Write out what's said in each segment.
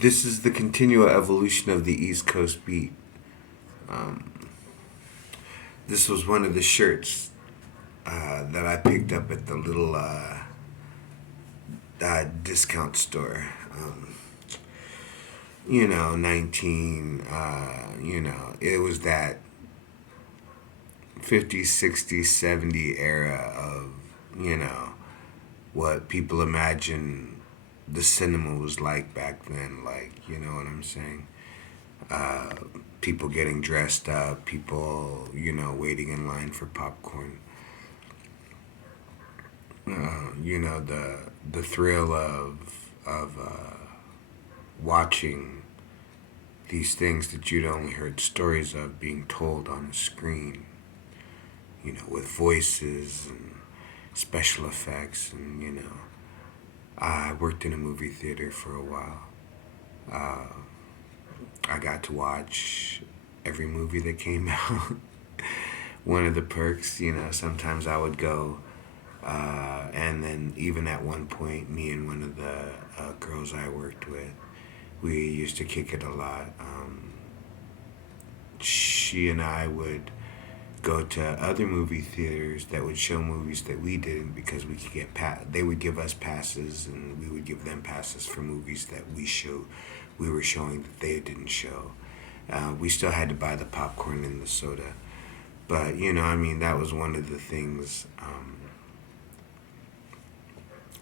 This is the continual evolution of the East Coast beat. Um, this was one of the shirts that I picked up at the little discount store. 19, it was that 50s, 60s, 70s era of, you know, what people imagine the cinema was like back then. Like, you know what I'm saying? Uh, People getting dressed up, people, waiting in line for popcorn. The thrill of watching these things that you'd only heard stories of being told on a screen, with voices and special effects. And, I worked in a movie theater for a while. Uh, I got to watch every movie that came out. One of the perks, sometimes I would go, and then even at one point, me and one of the girls I worked with, we used to kick it a lot. She and I would go to other movie theaters that would show movies that we didn't because we could get they would give us passes and we would give them passes for movies that we were showing that they didn't show. We still had to buy the popcorn and the soda, but that was one of the things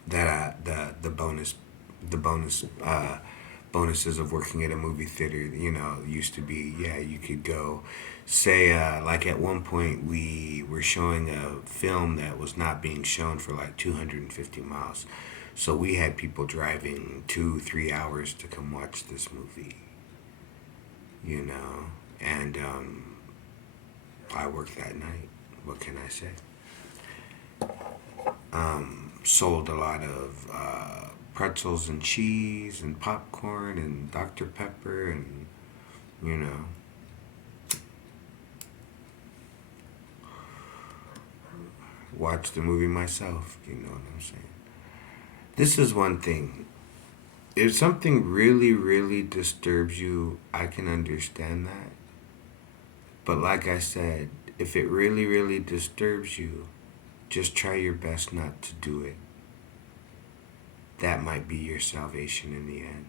that the bonuses of working at a movie theater, used to be, yeah, you could go, say, like at one point we were showing a film that was not being shown for like 250 miles. So we had people driving 2, 3 hours to come watch this movie, you know, and I worked that night. What can I say? Sold a lot of pretzels and cheese and popcorn and Dr. Pepper and, you know, watched the movie myself. You know what I'm saying? This is one thing. If something really, really disturbs you, I can understand that. But like I said, if it really, really disturbs you, just try your best not to do it. That might be your salvation in the end.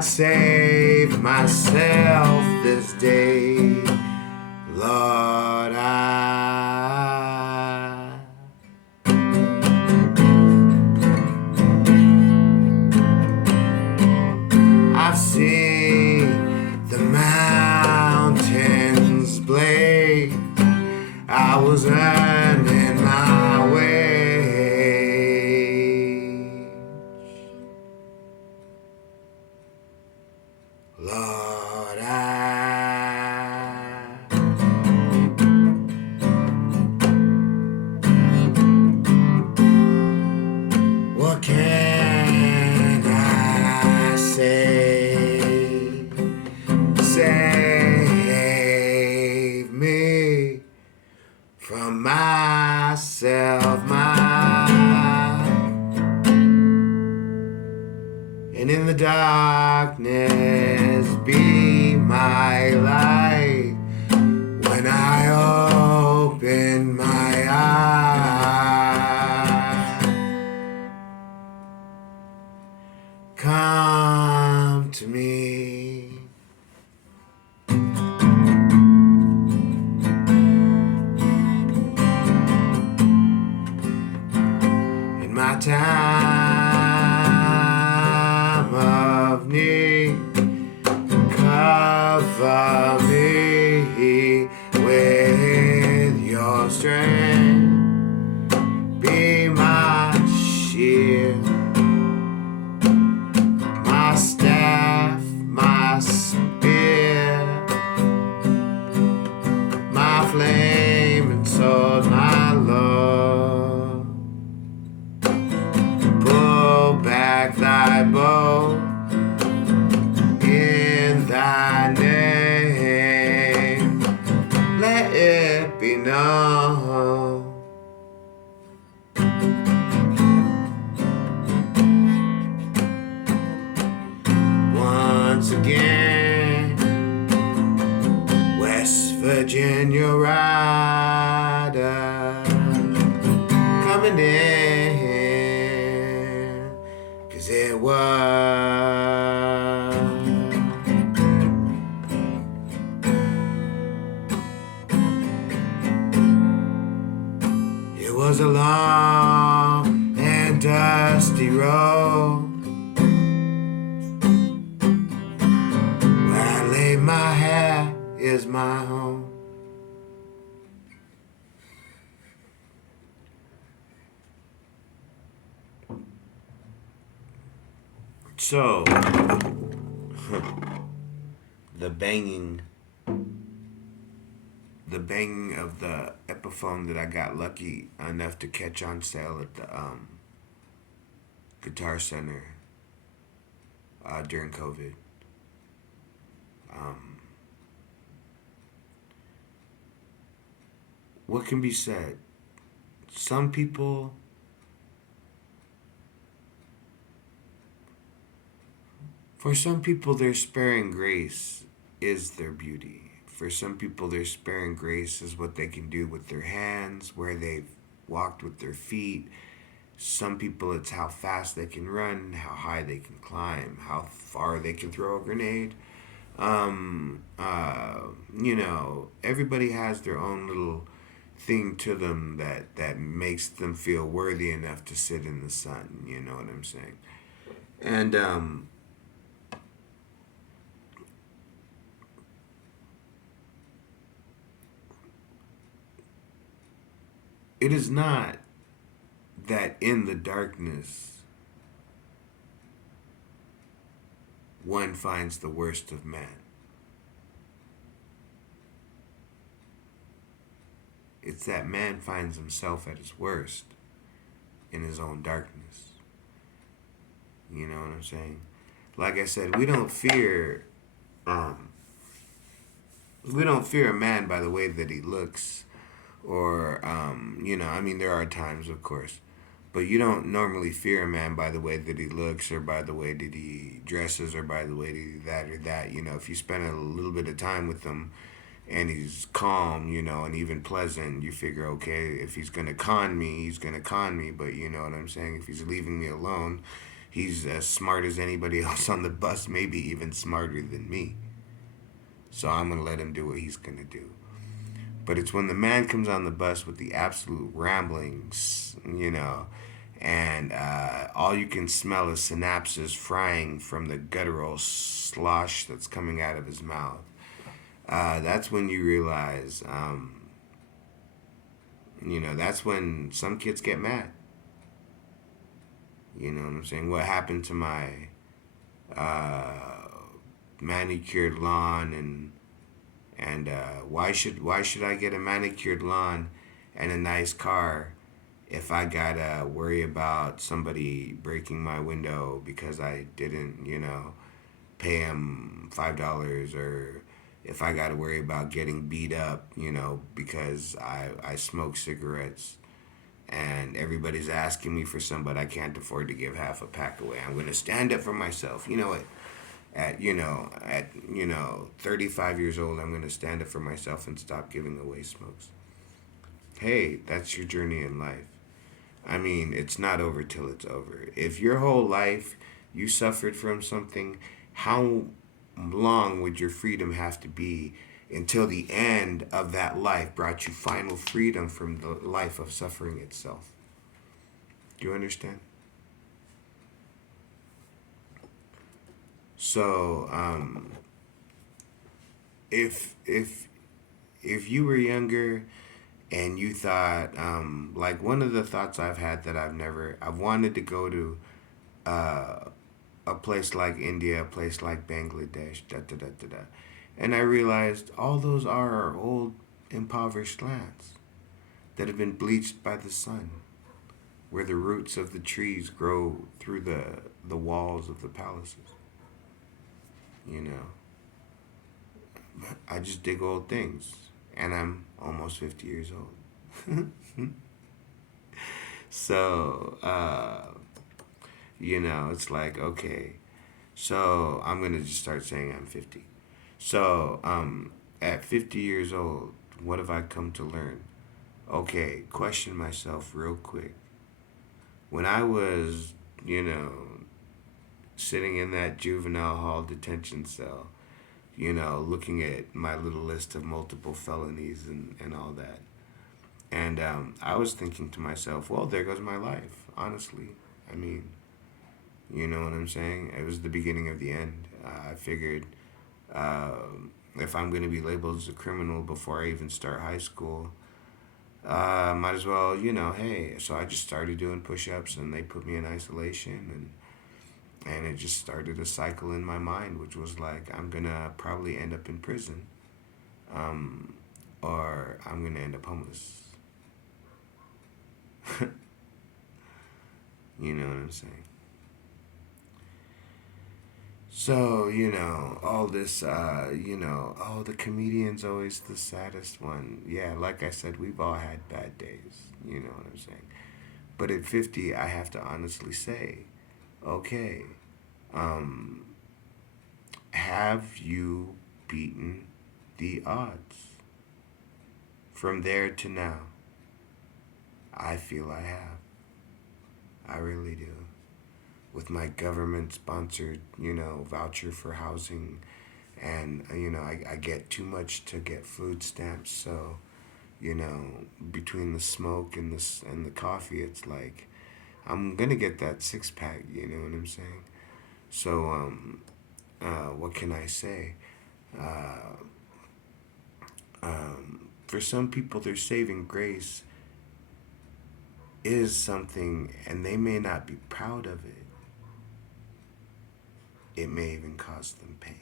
I'd save myself this day, Lord, I've seen the mountains bleed. I was earning my way. Lord, what can I say? Save me from myself, and in the darkness be my light when I open my eyes. Come to me. In my time of need, cover me with your strength. Be my shield, my staff, my spear, my flame and sword, my Lord. Pull back thy bow in thy name. Let it be known. Once again, West Virginia rider coming in, 'cause it was a long and dusty road. Where I lay my hat is my home. So, the banging of the Epiphone that I got lucky enough to catch on sale at the Guitar Center during COVID. What can be said? Some people For some people, their sparing grace is their beauty. For some people, their sparing grace is what they can do with their hands, where they've walked with their feet. Some people, it's how fast they can run, how high they can climb, how far they can throw a grenade. Everybody has their own little thing to them that makes them feel worthy enough to sit in the sun. You know what I'm saying? And it is not that in the darkness one finds the worst of man. It's that man finds himself at his worst in his own darkness. You know what I'm saying? Like I said, we don't fear a man by the way that he looks, or there are times, of course, but you don't normally fear a man by the way that he looks, or by the way that he dresses, or by the way that he that or that. If you spend a little bit of time with him and he's calm, and even pleasant, you figure, okay, if he's gonna con me, he's gonna con me. But you know what I'm saying? If he's leaving me alone, He's as smart as anybody else on the bus, maybe even smarter than me. So I'm going to let him do what he's going to do. But it's when the man comes on the bus with the absolute ramblings, and all you can smell is synapses frying from the guttural slosh that's coming out of his mouth. That's when you realize, that's when some kids get mad. You know what I'm saying? What happened to my uh, manicured lawn, and why should I get a manicured lawn and a nice car if I gotta worry about somebody breaking my window because I didn't, pay him $5, or if I gotta worry about getting beat up, because I smoke cigarettes and everybody's asking me for some, but I can't afford to give half a pack away. I'm gonna stand up for myself. You know what? At 35 years old, I'm gonna stand up for myself and stop giving away smokes. Hey, that's your journey in life. I mean, it's not over till it's over. If your whole life you suffered from something, how long would your freedom have to be until the end of that life brought you final freedom from the life of suffering itself? Do you understand? So, if you were younger and you thought, like one of the thoughts I've had that I've wanted to go to uh, a place like India, a place like Bangladesh, da da da da da. And I realized all those are old, impoverished lands that have been bleached by the sun, where the roots of the trees grow through the walls of the palaces. You know, I just dig old things, and I'm almost 50 years old. So, it's like, okay, so I'm going to just start saying I'm 50. So, at 50 years old, what have I come to learn? Okay, question myself real quick. When I was, you know, sitting in that juvenile hall detention cell, looking at my little list of multiple felonies and all that. And I was thinking to myself, well, there goes my life, honestly. I mean, you know what I'm saying? It was the beginning of the end. I figured uh, if I'm going to be labeled as a criminal before I even start high school, might as well, hey. So I just started doing push ups and they put me in isolation, and it just started a cycle in my mind, which was like, I'm going to probably end up in prison, um, or I'm going to end up homeless. You know what I'm saying? So, all this, oh, the comedian's always the saddest one. Yeah, like I said, we've all had bad days. You know what I'm saying? But at 50, I have to honestly say, okay, um, have you beaten the odds? From there to now, I feel I have. I really do. With my government sponsored, voucher for housing, and I get too much to get food stamps, so between the smoke and the coffee, it's like I'm gonna get that 6 pack. You know what I'm saying? So what can I say? Uh, for some people, their saving grace is something, and they may not be proud of it. It may even cause them pain.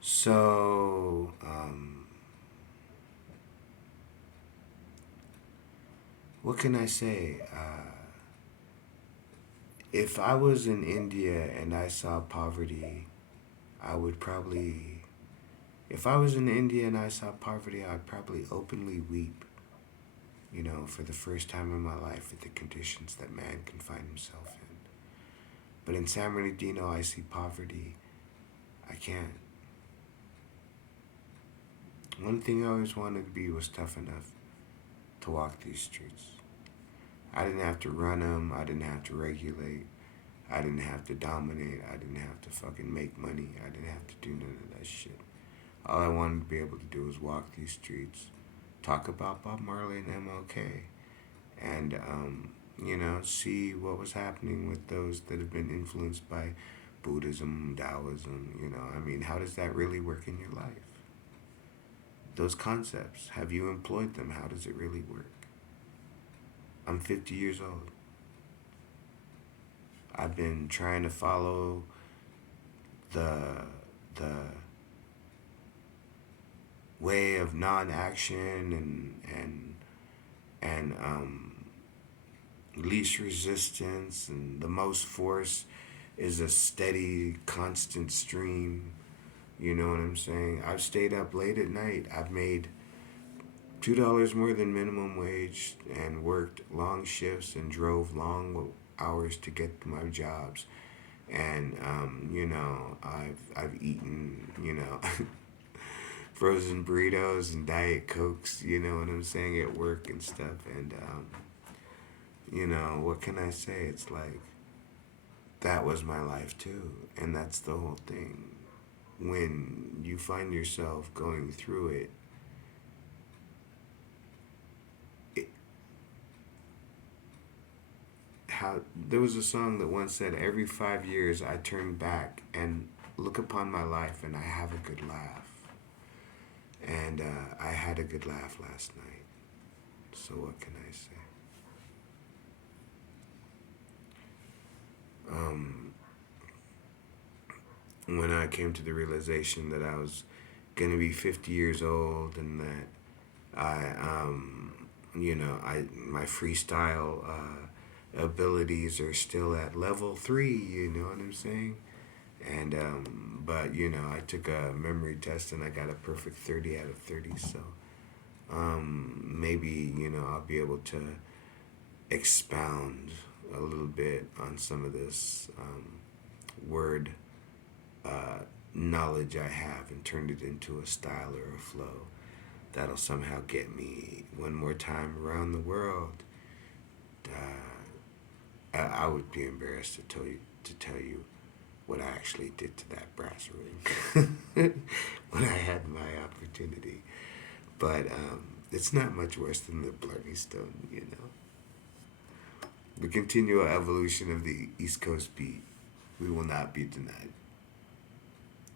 So, what can I say? If I was in India and I saw poverty, I would probably. If I was in India and I saw poverty, I'd probably openly weep, for the first time in my life at the conditions that man can find himself in. But in San Bernardino, I see poverty. I can't. One thing I always wanted to be was tough enough to walk these streets. I didn't have to run them. I didn't have to regulate. I didn't have to dominate. I didn't have to fucking make money. I didn't have to do none of that shit. All I wanted to be able to do was walk these streets, talk about Bob Marley and MLK, and see what was happening with those that have been influenced by Buddhism, Taoism. I mean, how does that really work in your life? Those concepts, have you employed them? How does it really work? I'm 50 years old. I've been trying to follow the way of non-action and least resistance, and the most force is a steady, constant stream. You know what I'm saying? I've stayed up late at night. I've made $2 more than minimum wage and worked long shifts and drove long hours to get to my jobs. And I've eaten frozen burritos and Diet Cokes. You know what I'm saying, at work and stuff. And what can I say? It's like that was my life too, and that's the whole thing. When you find yourself going through it, how there was a song that once said, "Every 5 years I turn back and look upon my life, and I have a good laugh." And I had a good laugh last night. So what can I say? When I came to the realization that I was gonna be 50 years old, and that I my freestyle abilities are still at level 3. You know what I'm saying? And but I took a memory test and I got a perfect 30 out of 30. So maybe I'll be able to expound a little bit on some of this word knowledge I have, and turn it into a style or a flow that'll somehow get me one more time around the world. I would be embarrassed to tell you what I actually did to that brass ring when I had my opportunity. But it's not much worse than the Blarney Stone. The continual evolution of the East Coast beat, we will not be denied.